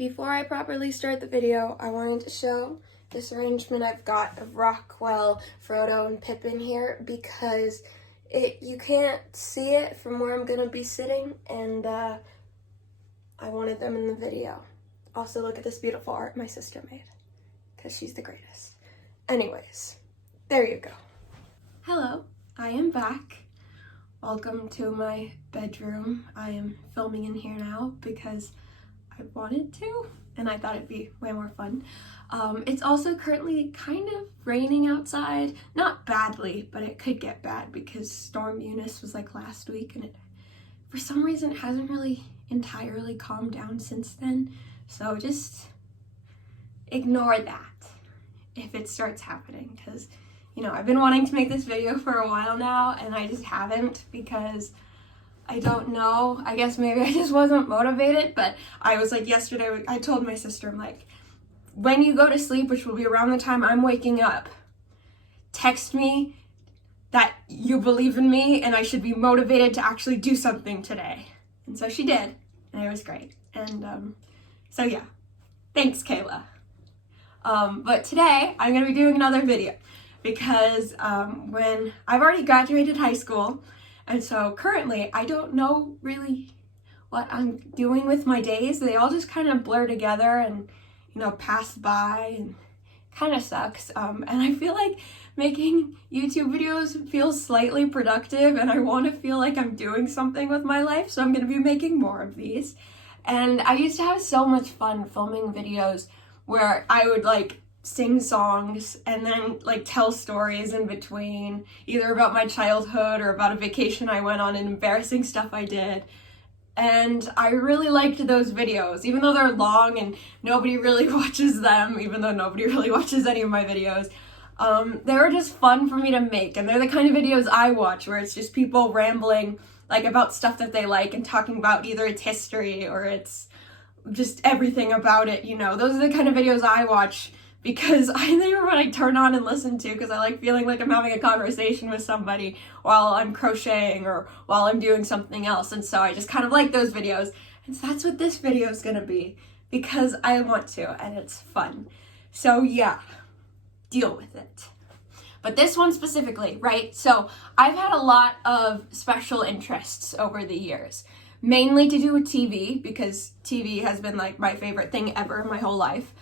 Before I properly start the video, I wanted to show this arrangement I've got of Rockwell, Frodo, and Pippin here because you can't see it from where I'm going to be sitting, and I wanted them in the video. Also, look at this beautiful art my sister made because she's the greatest. Anyways, there you go. Hello, I am back. Welcome to my bedroom. I am filming in here now because I wanted to, and I thought it'd be way more fun. It's also currently kind of raining outside. Not badly, but it could get bad because Storm Eunice was like last week, and it, for some reason, hasn't really entirely calmed down since then. So just ignore that if it starts happening, because you know, I've been wanting to make this video for a while now, and I just haven't because I don't know. I guess maybe I just wasn't motivated, but I was like yesterday, I told my sister, I'm like, when you go to sleep, which will be around the time I'm waking up, text me that you believe in me and I should be motivated to actually do something today. And so she did, and it was great. And so yeah, thanks, Kayla. But today I'm gonna be doing another video because when I've already graduated high school, and so currently I don't know really what I'm doing with my days. They all just kind of blur together and, you know, pass by, and kind of sucks. And I feel like making YouTube videos feels slightly productive, and I want to feel like I'm doing something with my life, so I'm going to be making more of these. And I used to have so much fun filming videos where I would like sing songs and then like tell stories in between, either about my childhood or about a vacation I went on and embarrassing stuff I did. And I really liked those videos, even though they're long and nobody really watches them, even though nobody really watches any of my videos. They were just fun for me to make, and they're the kind of videos I watch where it's just people rambling like about stuff that they like and talking about either its history or it's just everything about it, you know. Those are the kind of videos I watch because they're what I turn on and listen to because I like feeling like I'm having a conversation with somebody while I'm crocheting or while I'm doing something else. And so I just kind of like those videos. And so that's what this video is going to be because I want to, and it's fun. So yeah, deal with it. But this one specifically, right? So I've had a lot of special interests over the years, mainly to do with TV because TV has been like my favorite thing ever my whole life.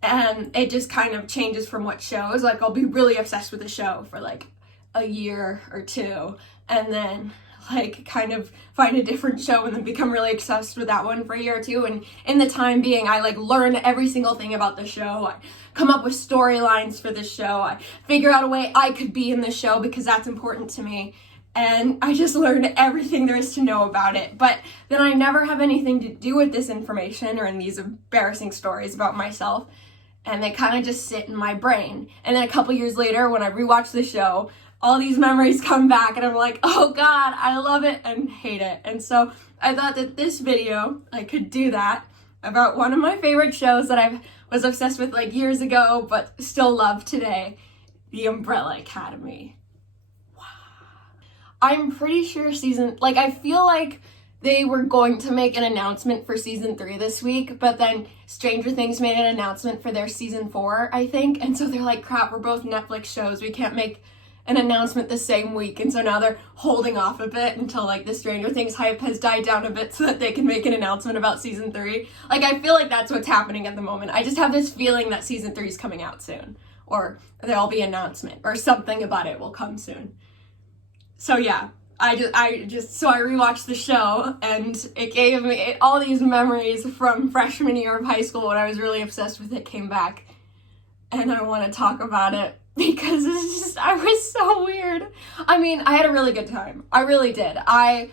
And it just kind of changes from what shows. Like, I'll be really obsessed with a show for like a year or two, and then like kind of find a different show and then become really obsessed with that one for a year or two. And in the time being, I like learn every single thing about the show. I come up with storylines for the show. I figure out a way I could be in the show because that's important to me. And I just learned everything there is to know about it. But then I never have anything to do with this information or in these embarrassing stories about myself. And they kind of just sit in my brain. And then a couple years later, when I rewatch the show, all these memories come back and I'm like, oh God, I love it and hate it. And so I thought that this video, I could do that about one of my favorite shows that I was obsessed with like years ago, but still love today, The Umbrella Academy. Wow. I'm pretty sure I feel like they were going to make an announcement for season 3 this week, but then Stranger Things made an announcement for their season 4, I think. And so they're like, crap, we're both Netflix shows. We can't make an announcement the same week. And so now they're holding off a bit until like the Stranger Things hype has died down a bit so that they can make an announcement about season 3. Like, I feel like that's what's happening at the moment. I just have this feeling that season 3 is coming out soon, or there'll be an announcement or something about it will come soon. So yeah. I rewatched the show, and it gave me all these memories from freshman year of high school when I was really obsessed with it came back, and I want to talk about it because I was so weird. I mean, I had a really good time. I really did. I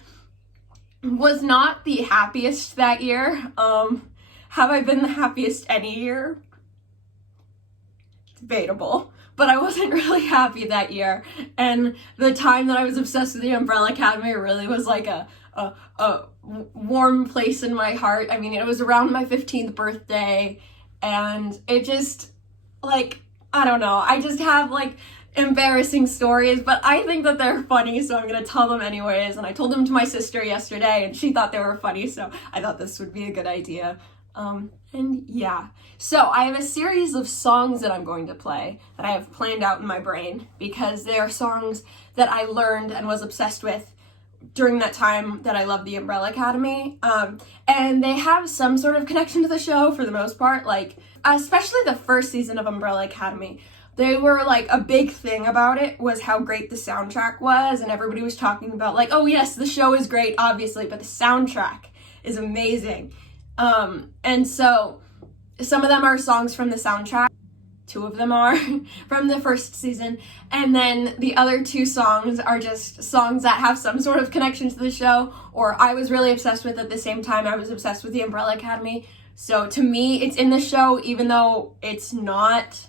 was not the happiest that year. Have I been the happiest any year? Debatable. But I wasn't really happy that year, and the time that I was obsessed with The Umbrella Academy really was like a warm place in my heart. I mean, it was around my 15th birthday, and it just, like, I don't know, I just have, like, embarrassing stories, but I think that they're funny, so I'm gonna tell them anyways, and I told them to my sister yesterday, and she thought they were funny, so I thought this would be a good idea. And yeah, so I have a series of songs that I'm going to play that I have planned out in my brain because they are songs that I learned and was obsessed with during that time that I loved the Umbrella Academy. And they have some sort of connection to the show for the most part, like especially the first season of Umbrella Academy. They were like, a big thing about it was how great the soundtrack was, and everybody was talking about like, oh yes, the show is great, obviously, but the soundtrack is amazing. And so some of them are songs from the soundtrack. 2 of them are from the first season, and then the other 2 songs are just songs that have some sort of connection to the show, or I was really obsessed with at the same time I was obsessed with the Umbrella Academy. So to me, it's in the show, even though it's not.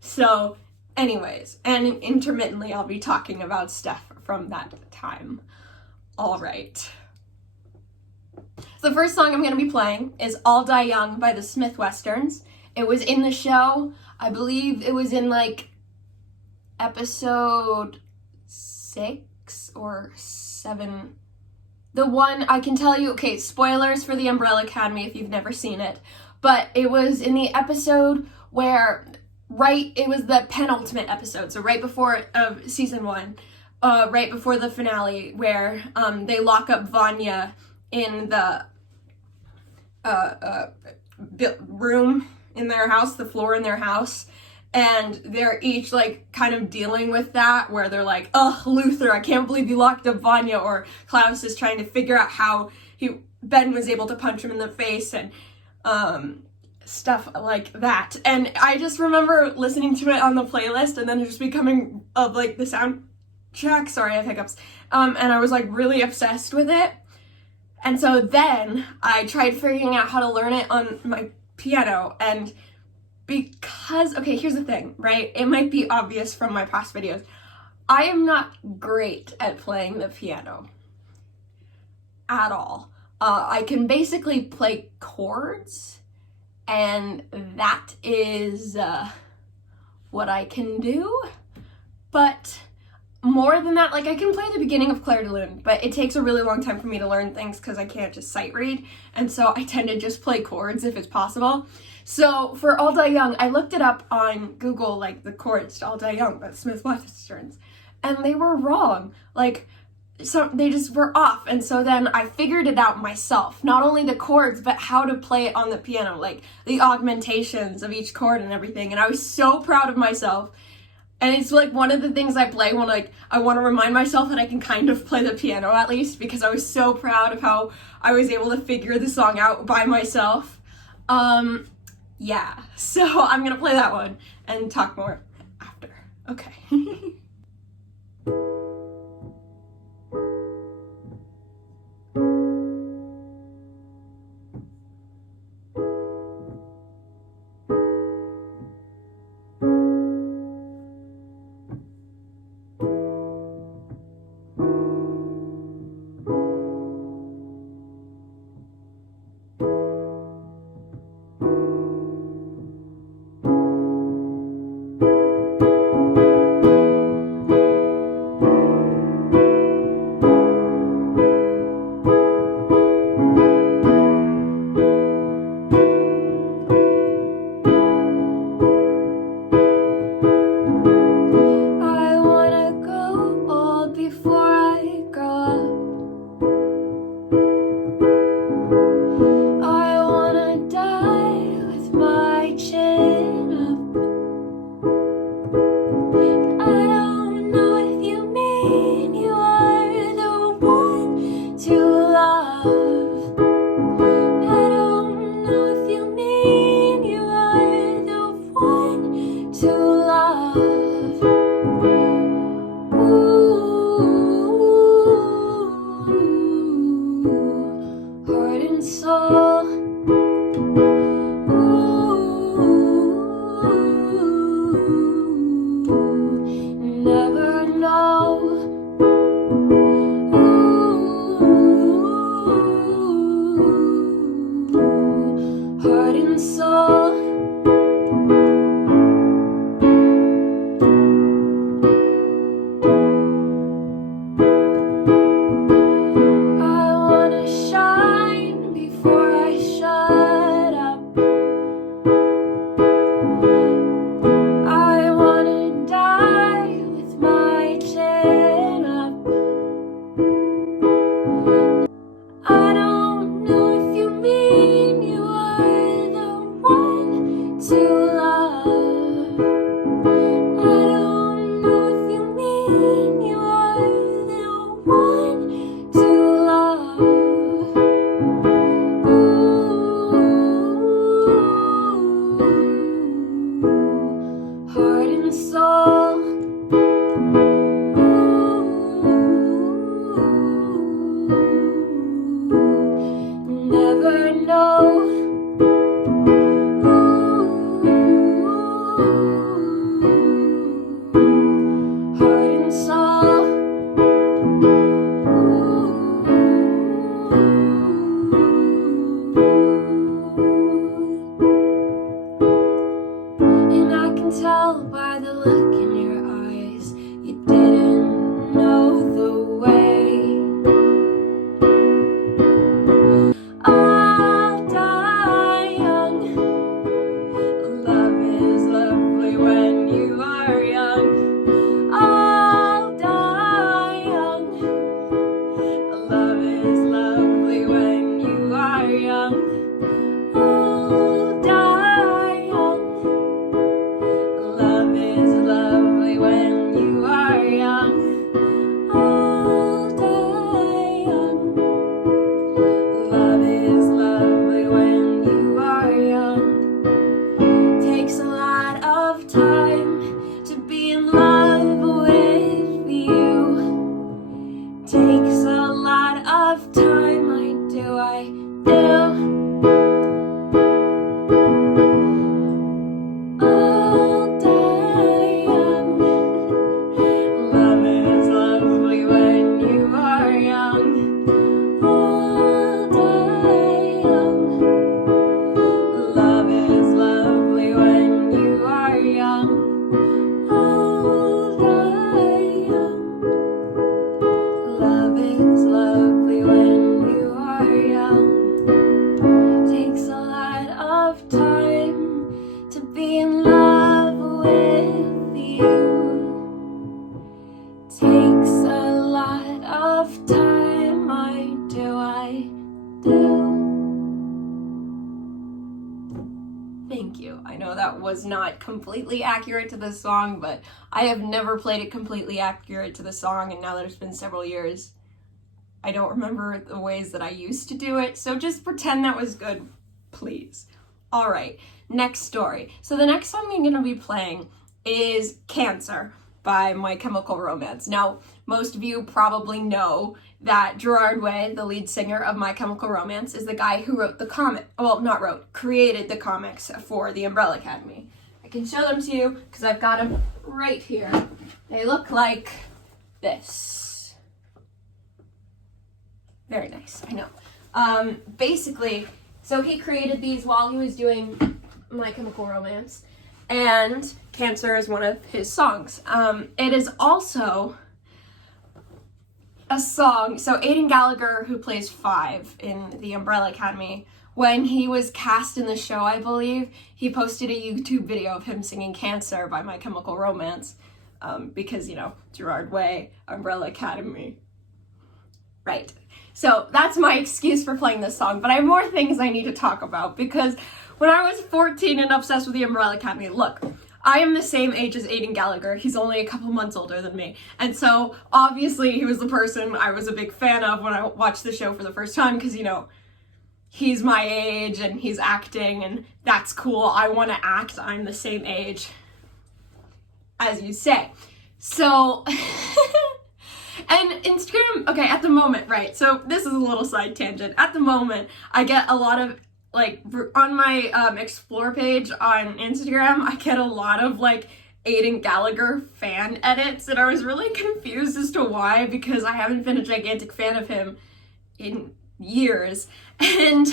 So anyways, and intermittently I'll be talking about stuff from that time. All right. The first song I'm going to be playing is I'll Die Young by the Smith Westerns. It was in the show. I believe it was in like episode 6 or 7. The one, I can tell you, okay, spoilers for the Umbrella Academy if you've never seen it, but it was in the episode where, it was the penultimate episode, so right before season 1, right before the finale, where they lock up Vanya in the room in their house, the floor in their house, and they're each like kind of dealing with that, where they're like, oh, Luther, I can't believe you locked up Vanya, or Klaus is trying to figure out how Ben was able to punch him in the face, and stuff like that. And I just remember listening to it on the playlist and then just becoming like the soundtrack, sorry, I have hiccups, and I was like really obsessed with it. And so then I tried figuring out how to learn it on my piano, and because, okay, here's the thing, right? It might be obvious from my past videos. I am not great at playing the piano at all. I can basically play chords, and that is what I can do. But more than that, like I can play the beginning of Clair de Lune, but it takes a really long time for me to learn things because I can't just sight read, and so I tend to just play chords if it's possible. So for I'll Die Young, I looked it up on Google, like the chords to I'll Die Young by the Smith Westerns, and they were wrong. Like, so they just were off, and so then I figured it out myself. Not only the chords, but how to play it on the piano, like the augmentations of each chord and everything, and I was so proud of myself. And it's like one of the things I play when like I want to remind myself that I can kind of play the piano at least, because I was so proud of how I was able to figure the song out by myself. Yeah, so I'm gonna play that one and talk more after. Okay. I wanna shine before I shine. Heart and soul. And I can tell by the look in your eyes, you didn't know the way. I'll die young. Love is lovely when you are young. I'll die young. Love is lovely when you are young. I'll die young. Love is lovely when you are young. I'll die young. Love is lovely when you are young. Takes a lot of time to be in love with you. Takes a lot of time, I do. I'll die young. Love is lovely when you are young. I'll die young. Love is lovely when you are young. I'll die young. Love is lovely when you are young. Takes a lot of time to be in love with you. Takes a lot of time, I do. Thank you. I know that was not completely accurate to the song, but I have never played it completely accurate to the song, and now that it's been several years, I don't remember the ways that I used to do it, so just pretend that was good, please. All right, next story. So the next song I'm going to be playing is Cancer by My Chemical Romance. Now, most of you probably know that Gerard Way, the lead singer of My Chemical Romance, is the guy who wrote the comic, well, not wrote, created the comics for the Umbrella Academy. I can show them to you because I've got them right here. They look like this. Very nice, I know. Basically, so he created these while he was doing My Chemical Romance, and Cancer is one of his songs. It is also a song, so Aidan Gallagher, who plays Five in the Umbrella Academy, when he was cast in the show, I believe, he posted a YouTube video of him singing Cancer by My Chemical Romance, because, you know, Gerard Way, Umbrella Academy. Right. So that's my excuse for playing this song, but I have more things I need to talk about, because when I was 14 and obsessed with the Umbrella Academy, look, I am the same age as Aidan Gallagher. He's only a couple months older than me. And so, obviously, he was the person I was a big fan of when I watched the show for the first time, because, you know, he's my age and he's acting, and that's cool. I want to act. I'm the same age, as you say. So, and Instagram, okay, at the moment, right, so this is a little side tangent. At the moment, I get a lot of, like, on my Explore page on Instagram, I get a lot of, like, Aidan Gallagher fan edits, and I was really confused as to why, because I haven't been a gigantic fan of him in years, and,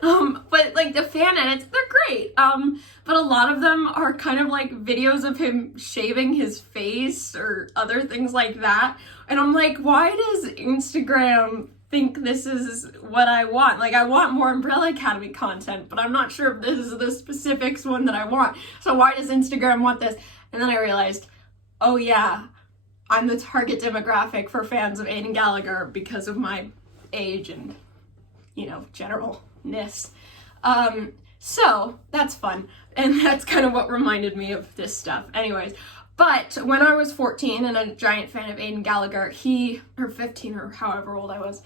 but, like, the fan edits, they're great, but a lot of them are kind of, like, videos of him shaving his face, or other things like that, and I'm like, why does Instagram think this is what I want? Like, I want more Umbrella Academy content, but I'm not sure if this is the specifics one that I want, so why does Instagram want this? And then I realized, oh yeah, I'm the target demographic for fans of Aidan Gallagher because of my age and, you know, generalness. So that's fun, and that's kind of what reminded me of this stuff. Anyways, but when I was 14 and a giant fan of Aidan Gallagher, or 15 or however old I was,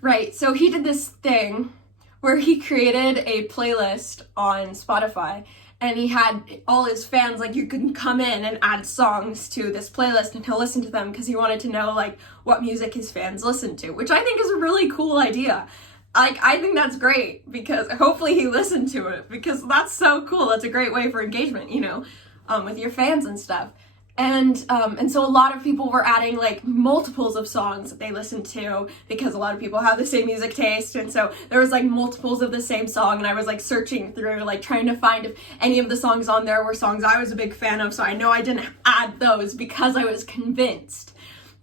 right, so he did this thing where he created a playlist on Spotify, and he had all his fans, like, you can come in and add songs to this playlist and he'll listen to them because he wanted to know, like, what music his fans listen to, which I think is a really cool idea. like, I think that's great, because hopefully he listened to it, because that's so cool. That's a great way for engagement, you know, with your fans and stuff. And so a lot of people were adding like multiples of songs that they listened to, because a lot of people have the same music taste, and so there was like multiples of the same song, and I was like searching through, like trying to find if any of the songs on there were songs I was a big fan of, so I know I didn't add those, because I was convinced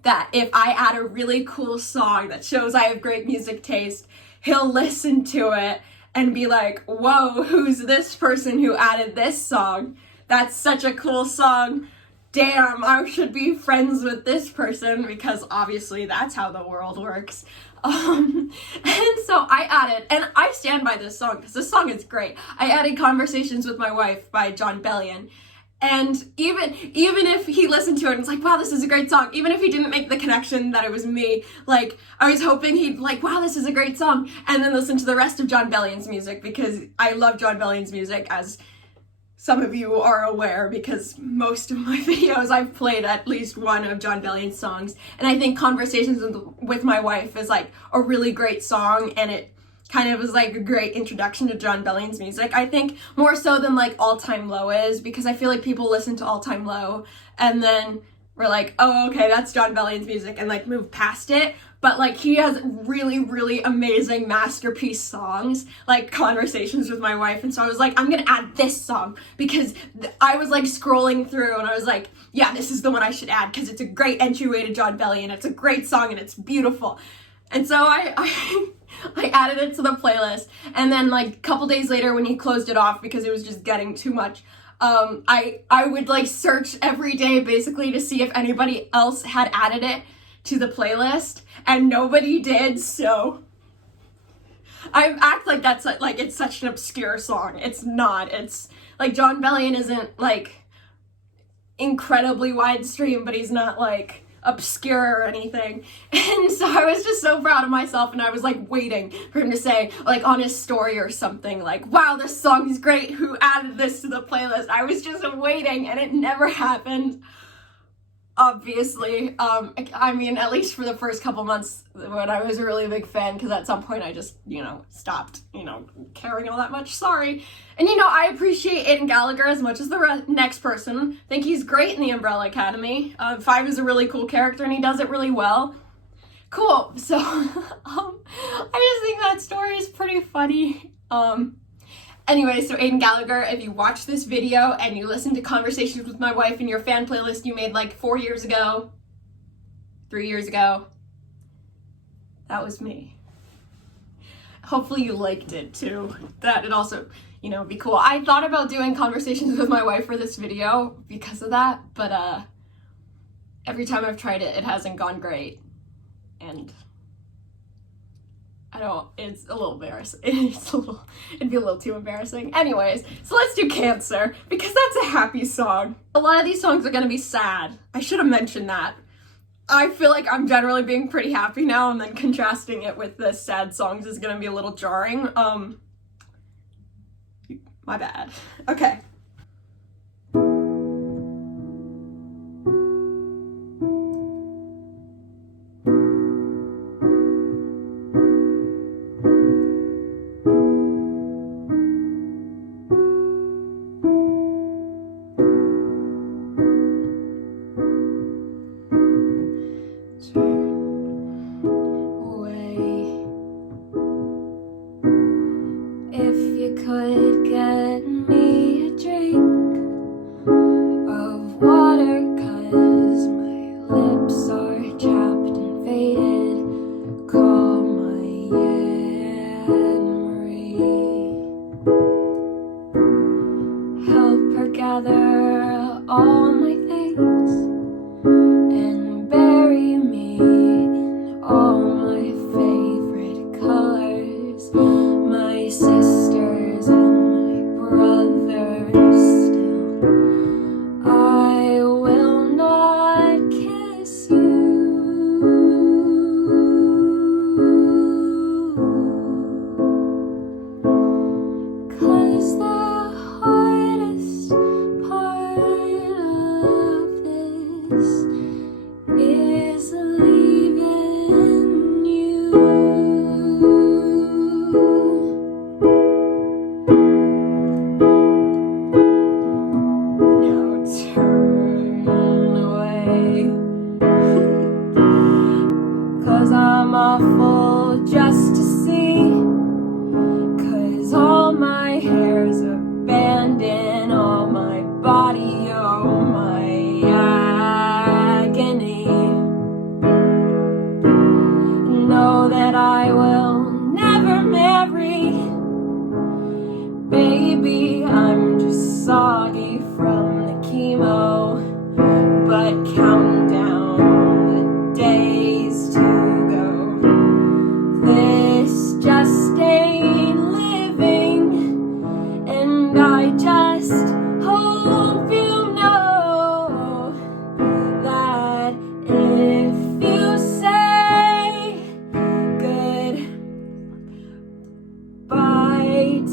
that if I add a really cool song that shows I have great music taste, he'll listen to it and be like, whoa, who's this person who added this song? That's such a cool song. Damn, I should be friends with this person, because obviously that's how the world works. And so I added, and I stand by this song because this song is great. I added Conversations with My Wife by Jon Bellion. And even if he listened to it and it's like, wow, this is a great song, even if he didn't make the connection that it was me, like, I was hoping he'd like, wow, this is a great song, and then listen to the rest of Jon Bellion's music, because I love Jon Bellion's music, as some of you are aware, because most of my videos I've played at least one of Jon Bellion's songs, and I think Conversations with My Wife is like a really great song, and it kind of was like a great introduction to Jon Bellion's music, I think, more so than like All Time Low is, because I feel like people listen to All Time Low and then we're like, oh, okay, that's Jon Bellion's music, and like move past it. But like, he has really, really amazing masterpiece songs, like Conversations with My Wife, and so I was like, I'm gonna add this song, because I was like scrolling through and I was like, yeah, this is the one I should add, because it's a great entryway to Jon Bellion, it's a great song, and it's beautiful. And so I added it to the playlist, and then like a couple days later when he closed it off because it was just getting too much, I would like search every day basically to see if anybody else had added it to the playlist, and nobody did, so I act like that's like it's such an obscure song. It's not. It's like Jon Bellion isn't like incredibly widestream, but he's not like obscure or anything. And so I was just so proud of myself, and I was like waiting for him to say, like on his story or something, like, wow, this song is great, who added this to the playlist? I was just waiting, and it never happened, obviously. I mean, at least for the first couple months when I was a really big fan, because at some point I just, you know, stopped, you know, caring all that much. Sorry. And, you know, I appreciate Aidan Gallagher as much as the next person. I think he's great in the Umbrella Academy. Five is a really cool character, and he does it really well. Cool. So, I just think that story is pretty funny. Anyway, so Aidan Gallagher, if you watch this video and you listen to Conversations with My Wife in your fan playlist you made like 4 years ago, 3 years ago, that was me. Hopefully you liked it too. That it also, you know, be cool. I thought about doing Conversations with My Wife for this video because of that, but every time I've tried it, it hasn't gone great. And it's a little embarrassing. It'd be a little too embarrassing. Anyways, so let's do Cancer, because that's a happy song. A lot of these songs are gonna be sad. I should have mentioned that. I feel like I'm generally being pretty happy now, and then contrasting it with the sad songs is gonna be a little jarring. My bad. Okay. Could get me a drink of water, 'cause my lips are chapped and faded. Call my Anne-Marie. Help her gather all my things and bury me in all my favorite colors. My sisters and my brothers still. I will not kiss you, 'cause the hardest part of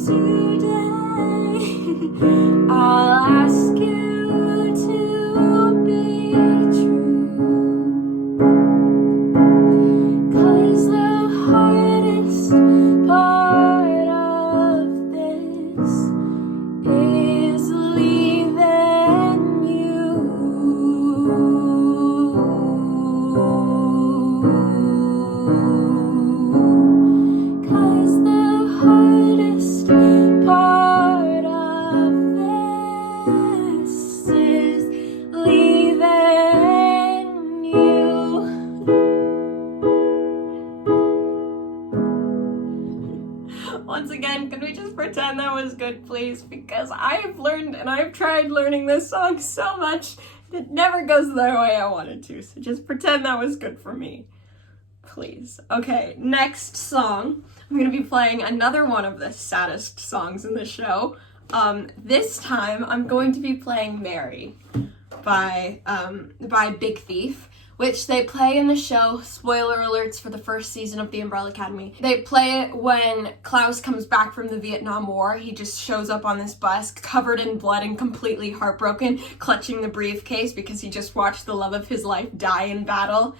today. I'll ask you to be true, 'cause the hardest part of this is leaving you. 'Cause the hardest part of this is leaving you. Once again, can we just pretend that was good, please? Because I've learned and I've tried learning this song so much, it never goes the way I wanted to. So just pretend that was good for me, please. Okay, next song. I'm gonna be playing another one of the saddest songs in the show. This time I'm going to be playing Mary by Big Thief, which they play in the show. Spoiler alerts for the first season of The Umbrella Academy. They play it when Klaus comes back from the Vietnam War. He just shows up on this bus covered in blood and completely heartbroken, clutching the briefcase because he just watched the love of his life die in battle.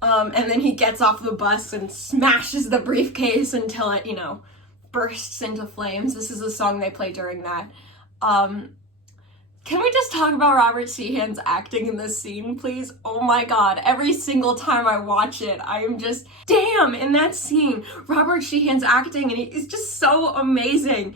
And then he gets off the bus and smashes the briefcase until it, bursts into flames. This is a song they play during that. Can we just talk about Robert Sheehan's acting in this scene, please? Oh my god, every single time I watch it, I am just, damn, in that scene, Robert Sheehan's acting, and he's just so amazing.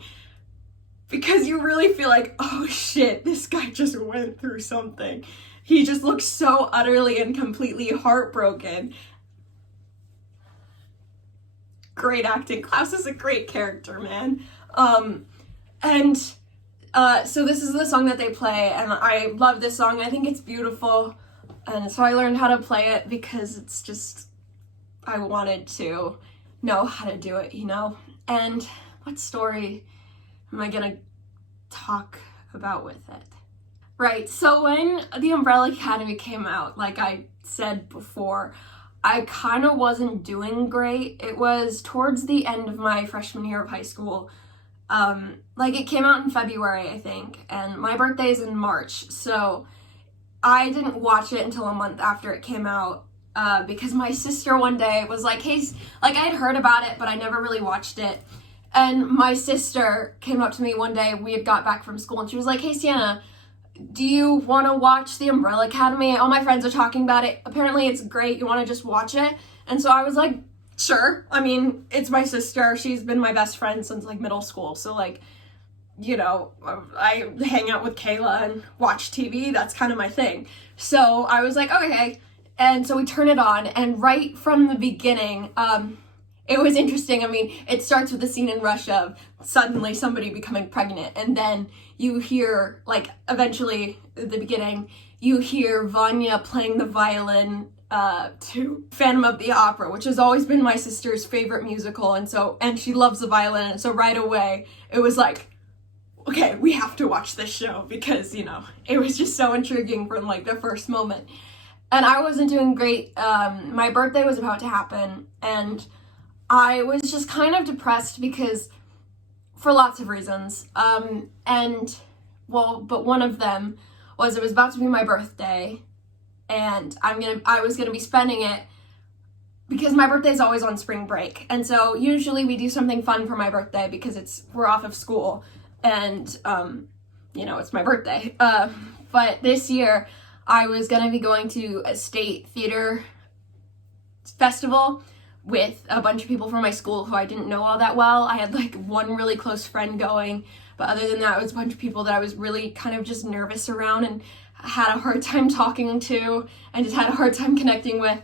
Because you really feel like, oh shit, this guy just went through something. He just looks so utterly and completely heartbroken. Great acting. Klaus is a great character, man. So this is the song that they play, and I love this song. I think it's beautiful, and so I learned how to play it because it's just, I wanted to know how to do it, And what story am I gonna talk about with it? Right, so when The Umbrella Academy came out, like I said before, I kind of wasn't doing great. It was towards the end of my freshman year of high school. It came out in February, I think, and my birthday's in March, so I didn't watch it until a month after it came out, because my sister one day was like, hey, I had heard about it, but I never really watched it, and my sister came up to me one day, we had got back from school, and she was like, hey, Sienna, do you want to watch The Umbrella Academy? All my friends are talking about it. Apparently it's great. You want to just watch it? And so I was like, sure. I mean, it's my sister. She's been my best friend since middle school. So I hang out with Kayla and watch TV. That's kind of my thing. So I was like, okay. And so we turn it on, and right from the beginning, it was interesting. I mean, it starts with a scene in Russia of suddenly somebody becoming pregnant, and then you hear, eventually, at the beginning, you hear Vanya playing the violin to Phantom of the Opera, which has always been my sister's favorite musical, and she loves the violin, and so right away, it was like, okay, we have to watch this show, because, it was just so intriguing from, the first moment. And I wasn't doing great. My birthday was about to happen, and I was just kind of depressed because, for lots of reasons, but one of them was it was about to be my birthday, and I was gonna be spending it, because my birthday is always on spring break, and so usually we do something fun for my birthday because we're off of school, and it's my birthday, but this year I was gonna be going to a state theater festival with a bunch of people from my school who I didn't know all that well. I had one really close friend going, but other than that, it was a bunch of people that I was really kind of just nervous around and had a hard time talking to and just had a hard time connecting with.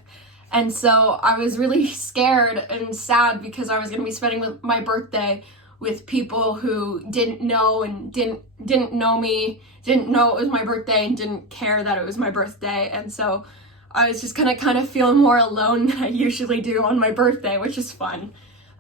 And so I was really scared and sad because I was going to be spending my birthday with people who didn't know and didn't know me, didn't know it was my birthday, and didn't care that it was my birthday. And so I was just gonna kind of feel more alone than I usually do on my birthday, which is fun.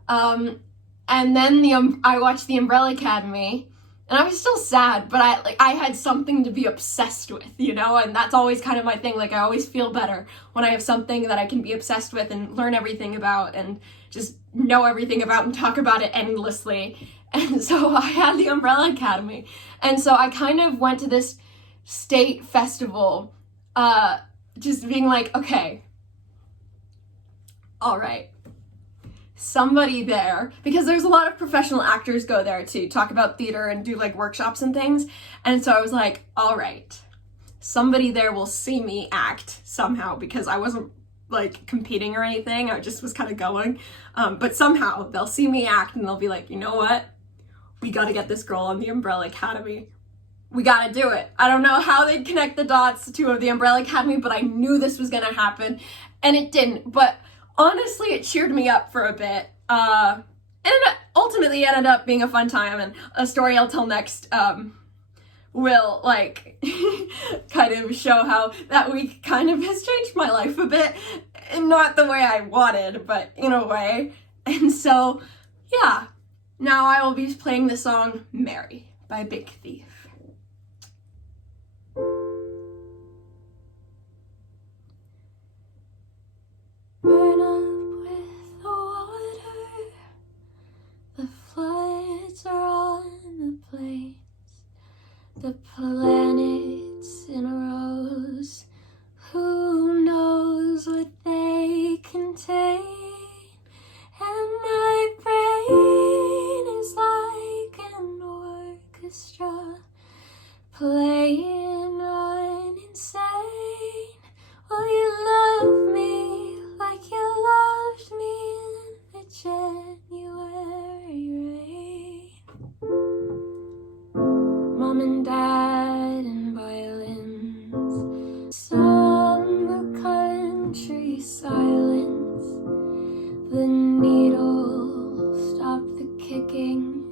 And then I watched The Umbrella Academy, and I was still sad, but I had something to be obsessed with, and that's always kind of my thing. I always feel better when I have something that I can be obsessed with and learn everything about and just know everything about and talk about it endlessly. And so I had the Umbrella Academy. And so I kind of went to this state festival, just being like, okay, all right, somebody there, because there's a lot of professional actors go there to talk about theater and do like workshops and things. And so I was like, all right, somebody there will see me act somehow, because I wasn't like competing or anything. I just was kind of going. But somehow they'll see me act and they'll be like, you know what? We got to get this girl on the Umbrella Academy. We got to do it. I don't know how they'd connect the dots to the Umbrella Academy, but I knew this was going to happen, and it didn't. But honestly, it cheered me up for a bit. And it ultimately ended up being a fun time, and a story I'll tell next will like kind of show how that week kind of has changed my life a bit. Not the way I wanted, but in a way. And so, yeah. Now I will be playing the song Mary by Big Thief. Burn up with the water, the floods are on the plains, the planets in rows, who knows what they contain, and my brain is like an orchestra playing on insane. Will you love me like you loved me in the January rain? Mom and Dad and violins, summer country silence, the needle stopped the kicking,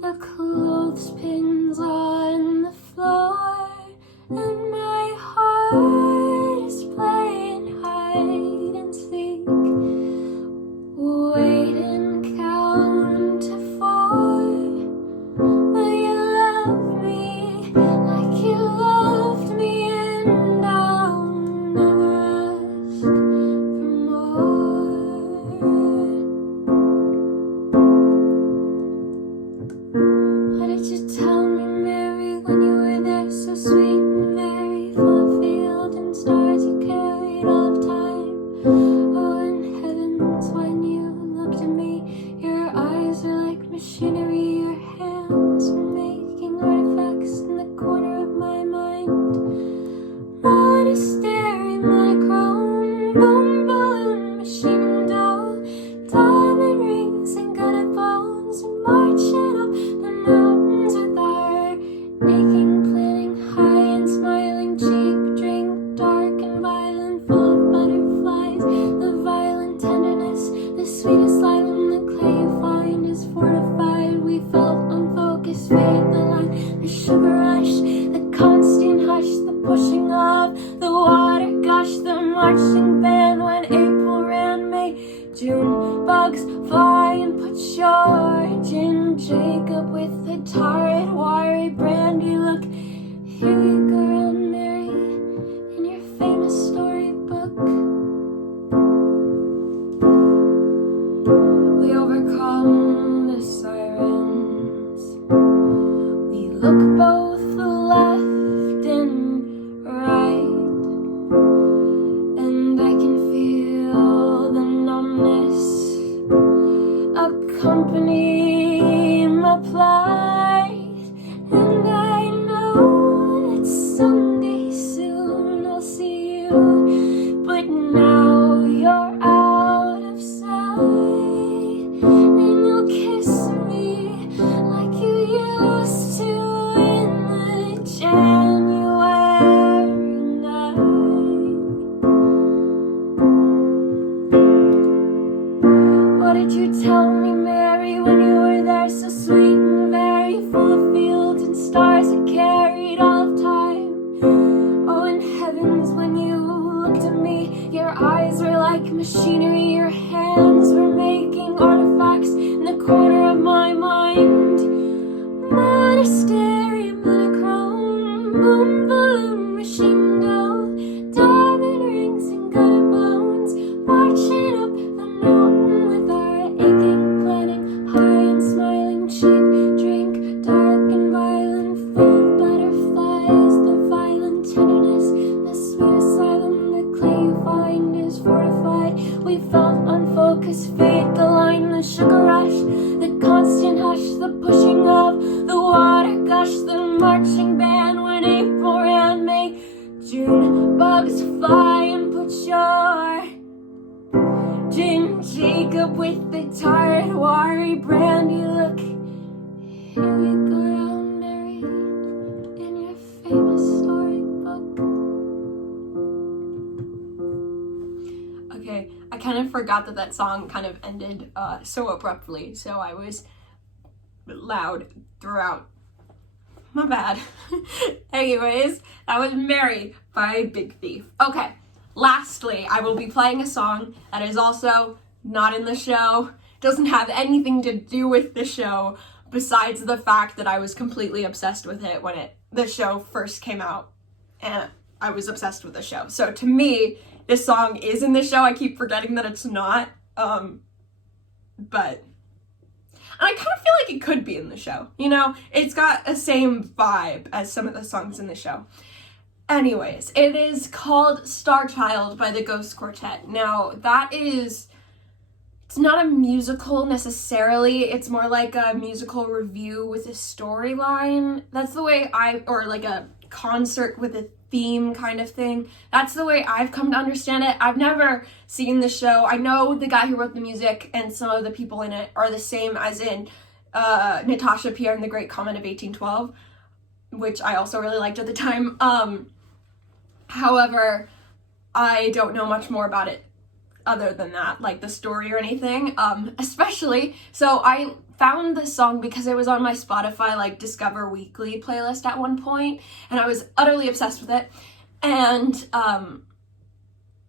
the clothespins on the floor, and my heart is playing hide and seek, wait and count to 4. Will you love me like you loved me, and I'll never ask for more. Why did you tell me, Mary, when you were there, so sweet and very full of field and stars you carried all of time? Oh, in heavens, when you looked at me, your eyes were like machinery, your hands were making artifacts in the corner of my mind. Monastery, monochrome, boom, balloon, machine and dough, diamond rings and gutted bones, and marching up the mountains with our aching, planning high and smiling, cheap drink, dark and violent, full of butterflies, the violent tenderness, the sweetest light when the clay you find is fortified. We felt unfocused, fade the line, the sugar rush, the constant hush, the pushing of the water gush, the marching band when April ran, May, June, bugs fly and put your gin, Jacob with the tired, wiry brandy look. Here we go around, Mary, in your famous storybook. We overcome the sirens, we look both left and right, and I can feel the numbness accompany my plight, and I know that someday soon I'll see you, but now you're out of sight, and you'll kiss me like you used to in forgot that that song kind of ended so abruptly, so I was loud throughout. My bad. Anyways, that was Mary by Big Thief. Okay, lastly, I will be playing a song that is also not in the show, doesn't have anything to do with the show, besides the fact that I was completely obsessed with it when the show first came out, and I was obsessed with the show. So to me, this song is in the show. I keep forgetting that it's not, but I kind of feel like it could be in the show, you know? It's got the same vibe as some of the songs in the show. Anyways, it is called Star Child by the Ghost Quartet. Now, it's not a musical necessarily, it's more like a musical review with a storyline. That's the way or like a concert with a theme kind of thing. That's the way I've come to understand it. I've never seen the show. I know the guy who wrote the music and some of the people in it are the same as in Natasha Pierre and the Great Comet of 1812, which I also really liked at the time. However, I don't know much more about it other than that, like the story or anything, especially, so I found this song because it was on my Spotify, like, Discover Weekly playlist at one point, and I was utterly obsessed with it, and,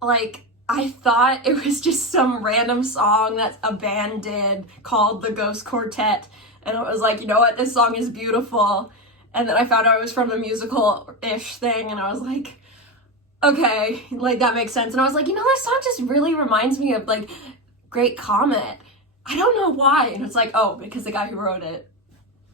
like, I thought it was just some random song that a band did called the Ghost Quartet, and I was like, you know what, this song is beautiful, and then I found out it was from a musical-ish thing, and I was like, okay, like, that makes sense. And I was like, you know, this song just really reminds me of, like, Great Comet. I don't know why. And it's like, oh, because the guy who wrote it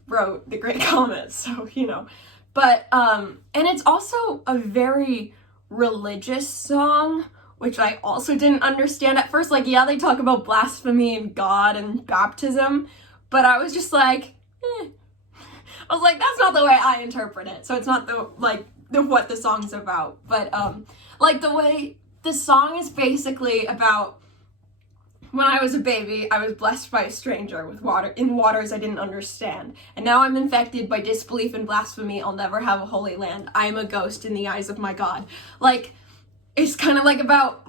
wrote The Great Comet, so, you know. But, and it's also a very religious song, which I also didn't understand at first. Like, yeah, they talk about blasphemy and God and baptism, but I was just like, I was like, that's not the way I interpret it. So it's not what the song's about, but like the way the song is basically about when I was a baby, I was blessed by a stranger with in waters I didn't understand, and now I'm infected by disbelief and blasphemy. I'll never have a holy land. I am a ghost in the eyes of my God. Like, it's kind of like about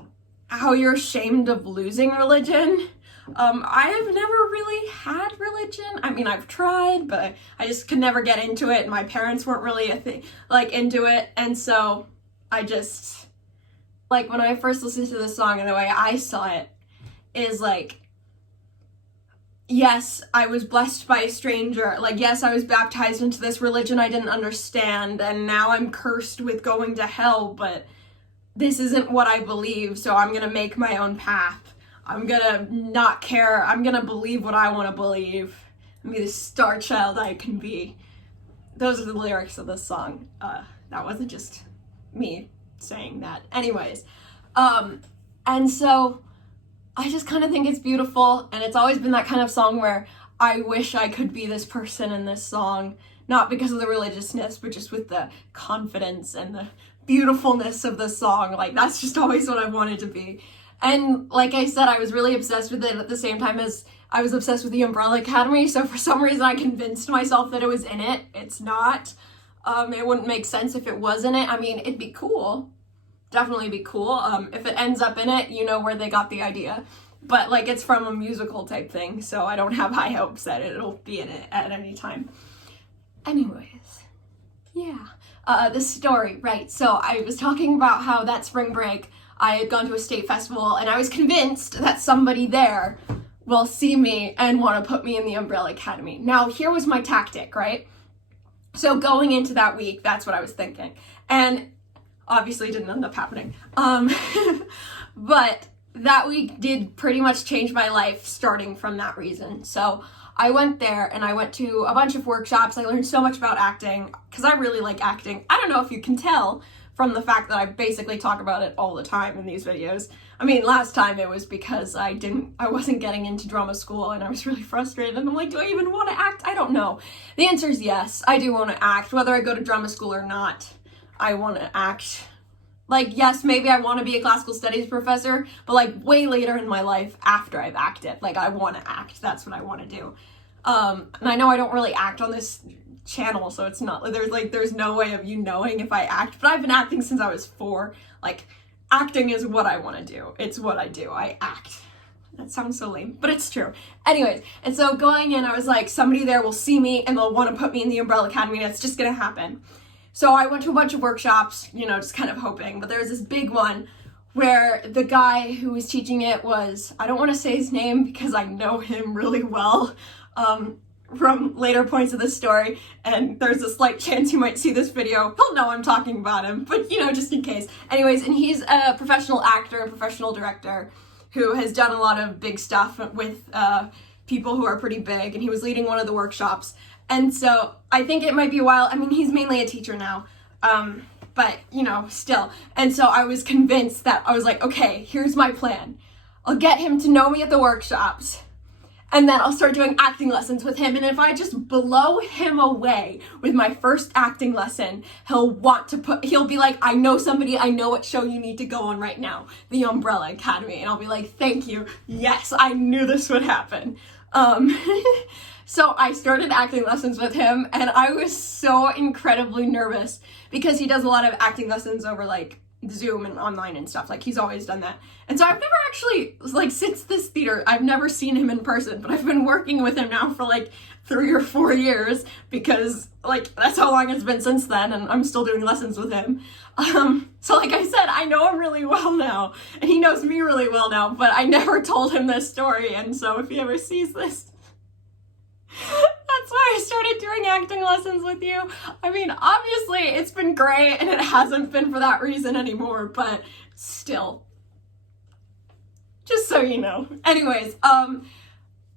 how you're ashamed of losing religion. I have never really had religion. I mean, I've tried, but I just could never get into it. My parents weren't really into it. And so I just, like, when I first listened to the song and the way I saw it is like, yes, I was blessed by a stranger. Like, yes, I was baptized into this religion I didn't understand, and now I'm cursed with going to hell, but this isn't what I believe, so I'm gonna make my own path. I'm gonna not care. I'm gonna believe what I want to believe and be the star child I can be. Those are the lyrics of this song. That wasn't just me saying that. Anyways, and so I just kind of think it's beautiful, and it's always been that kind of song where I wish I could be this person in this song, not because of the religiousness, but just with the confidence and the beautifulness of the song. Like, that's just always what I wanted to be. And like I said, I was really obsessed with it at the same time as I was obsessed with the Umbrella Academy, so for some reason I convinced myself that it was in it. It's not. It wouldn't make sense if it was in it. I mean, it'd be cool. Definitely be cool. If it ends up in it, you know where they got the idea. But, like, it's from a musical type thing, so I don't have high hopes that it'll be in it at any time. Anyways, yeah. The story, right. So I was talking about how that spring break I had gone to a state festival, and I was convinced that somebody there will see me and want to put me in the Umbrella Academy. Now, here was my tactic, right? So going into that week, that's what I was thinking. And obviously it didn't end up happening. But that week did pretty much change my life starting from that reason. So I went there and I went to a bunch of workshops. I learned so much about acting because I really like acting. I don't know if you can tell from the fact that I basically talk about it all the time in these videos. I mean, last time it was because I wasn't getting into drama school and I was really frustrated and I'm like, do I even want to act? I don't know. The answer is yes, I do want to act. Whether I go to drama school or not, I want to act. Like, yes, maybe I want to be a classical studies professor, but like way later in my life after I've acted. Like, I want to act. That's what I want to do. And I know I don't really act on this channel, so it's not there's no way of you knowing if I act, but I've been acting since I was 4. Like, acting is what I want to do. It's what I do. I act. That sounds so lame, but it's true. Anyways, and so going in, I was like, somebody there will see me and they'll want to put me in the Umbrella Academy, and it's just gonna happen. So I went to a bunch of workshops, you know, just kind of hoping, but there was this big one where the guy who was teaching it was, I don't want to say his name because I know him really well from later points of the story, and there's a slight chance you might see this video. He'll know I'm talking about him, but you know, just in case. Anyways, and he's a professional actor, a professional director who has done a lot of big stuff with people who are pretty big, and he was leading one of the workshops. And so I think it might be a while. I mean, he's mainly a teacher now, but you know, still. And so I was convinced that I was like, okay, here's my plan. I'll get him to know me at the workshops, and then I'll start doing acting lessons with him. And if I just blow him away with my first acting lesson, he'll be like, I know somebody, I know what show you need to go on right now, the Umbrella Academy. And I'll be like, thank you. Yes, I knew this would happen. So I started acting lessons with him, and I was so incredibly nervous because he does a lot of acting lessons over like Zoom and online and stuff. Like, he's always done that. And so I've never actually, like, since this theater, I've never seen him in person, but I've been working with him now for like 3 or 4 years because like that's how long it's been since then, and I'm still doing lessons with him. So like I said, I know him really well now, and he knows me really well now, but I never told him this story, and so if he ever sees this, that's why I started doing acting lessons with you. I mean, obviously it's been great and it hasn't been for that reason anymore, but still. Just so you know. Anyways,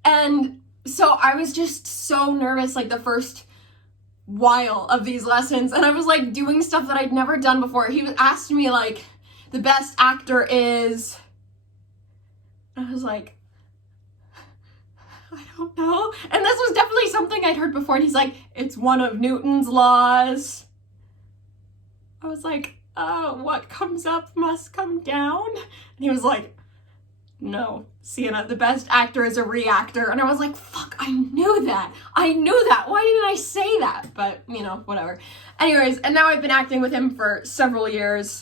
and so I was just so nervous like the first while of these lessons, and I was like doing stuff that I'd never done before. He asked me like, the best actor is, I was like, I don't know. And this was definitely something I'd heard before, and he's like, it's one of Newton's laws. I was like, what comes up must come down? And he was like, no, Sienna, the best actor is a reactor. And I was like, fuck, I knew that. Why didn't I say that? But, you know, whatever. Anyways, and now I've been acting with him for several years,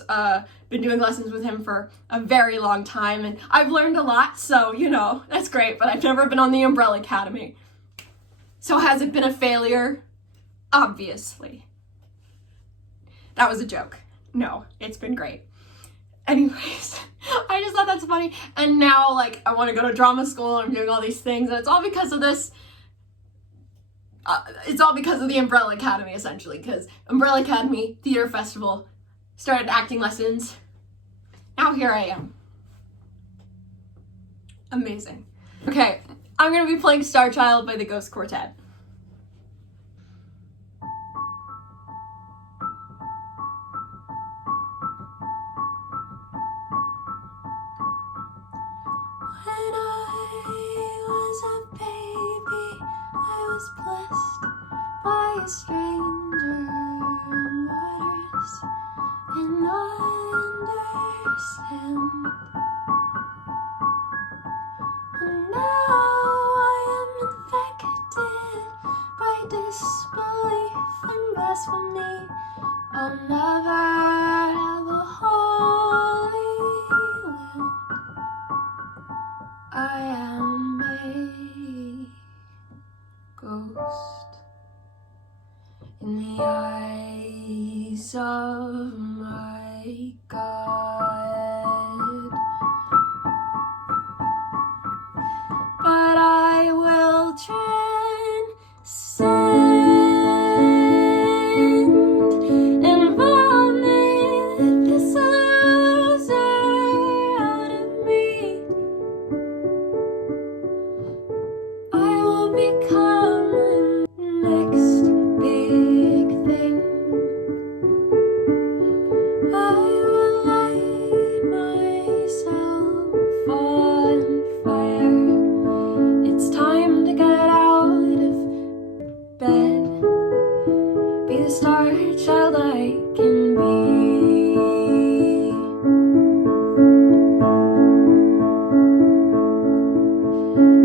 been doing lessons with him for a very long time, and I've learned a lot, so, you know, that's great, but I've never been on the Umbrella Academy. So has it been a failure? Obviously. That was a joke. No, it's been great. Anyways, I just thought that's funny, and now, like, I want to go to drama school, I'm doing all these things, and it's all because of this. It's all because of the Umbrella Academy, essentially, because Umbrella Academy, Theater Festival, started acting lessons. Now here I am. Amazing. Okay, I'm gonna be playing Star Child by the Ghost Quartet. When I was a baby, I was blessed by a stranger on waters, and I understand. And now I am infected by disbelief and blasphemy. I'll never have a holy land. I am a ghost in the eyes of my God, but I will transcend and vomit this loser out of me. I will become the next big thing. I will light myself on fire. It's time to get out of bed, be the star child I can be.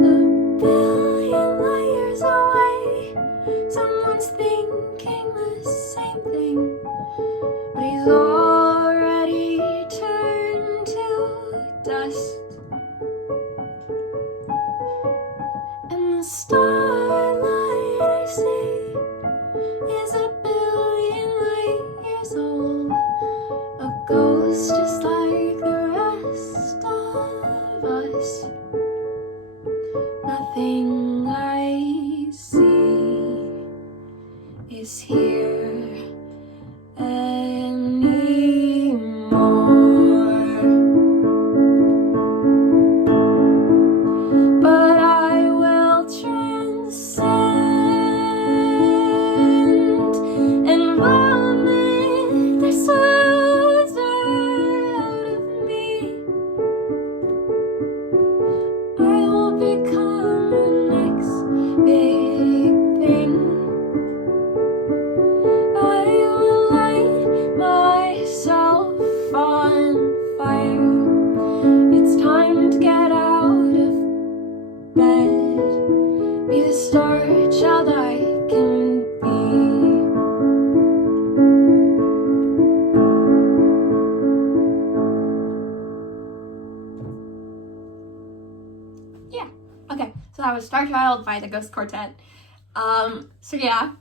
A billion light years away, someone's thinking the same thing, but he's already turned to dust. is here anymore. But I will transcend and vomit this loser out of me. I will become the next big thing. I will light myself on fire. It's time to get out of bed. Be the star child I can be. Yeah. Okay. So that was Star Child by the Ghost Quartet. So yeah.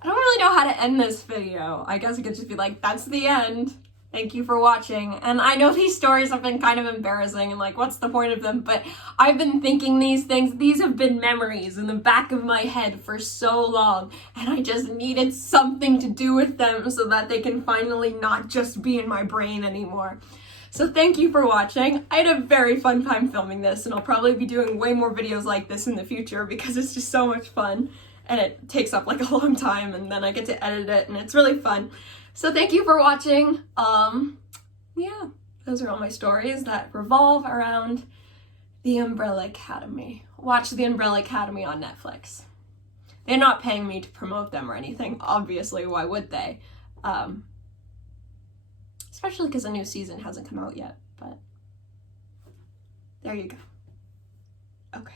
I don't really know how to end this video. I guess it could just be like, that's the end. Thank you for watching. And I know these stories have been kind of embarrassing and like, what's the point of them? But I've been thinking these things. These have been memories in the back of my head for so long. And I just needed something to do with them so that they can finally not just be in my brain anymore. So thank you for watching. I had a very fun time filming this, and I'll probably be doing way more videos like this in the future because it's just so much fun. And it takes up like a long time, and then I get to edit it, and it's really fun. So thank you for watching. Yeah, those are all my stories that revolve around the Umbrella Academy. Watch the Umbrella Academy on Netflix. They're not paying me to promote them or anything. Obviously, why would they? Especially because a new season hasn't come out yet, but there you go. Okay.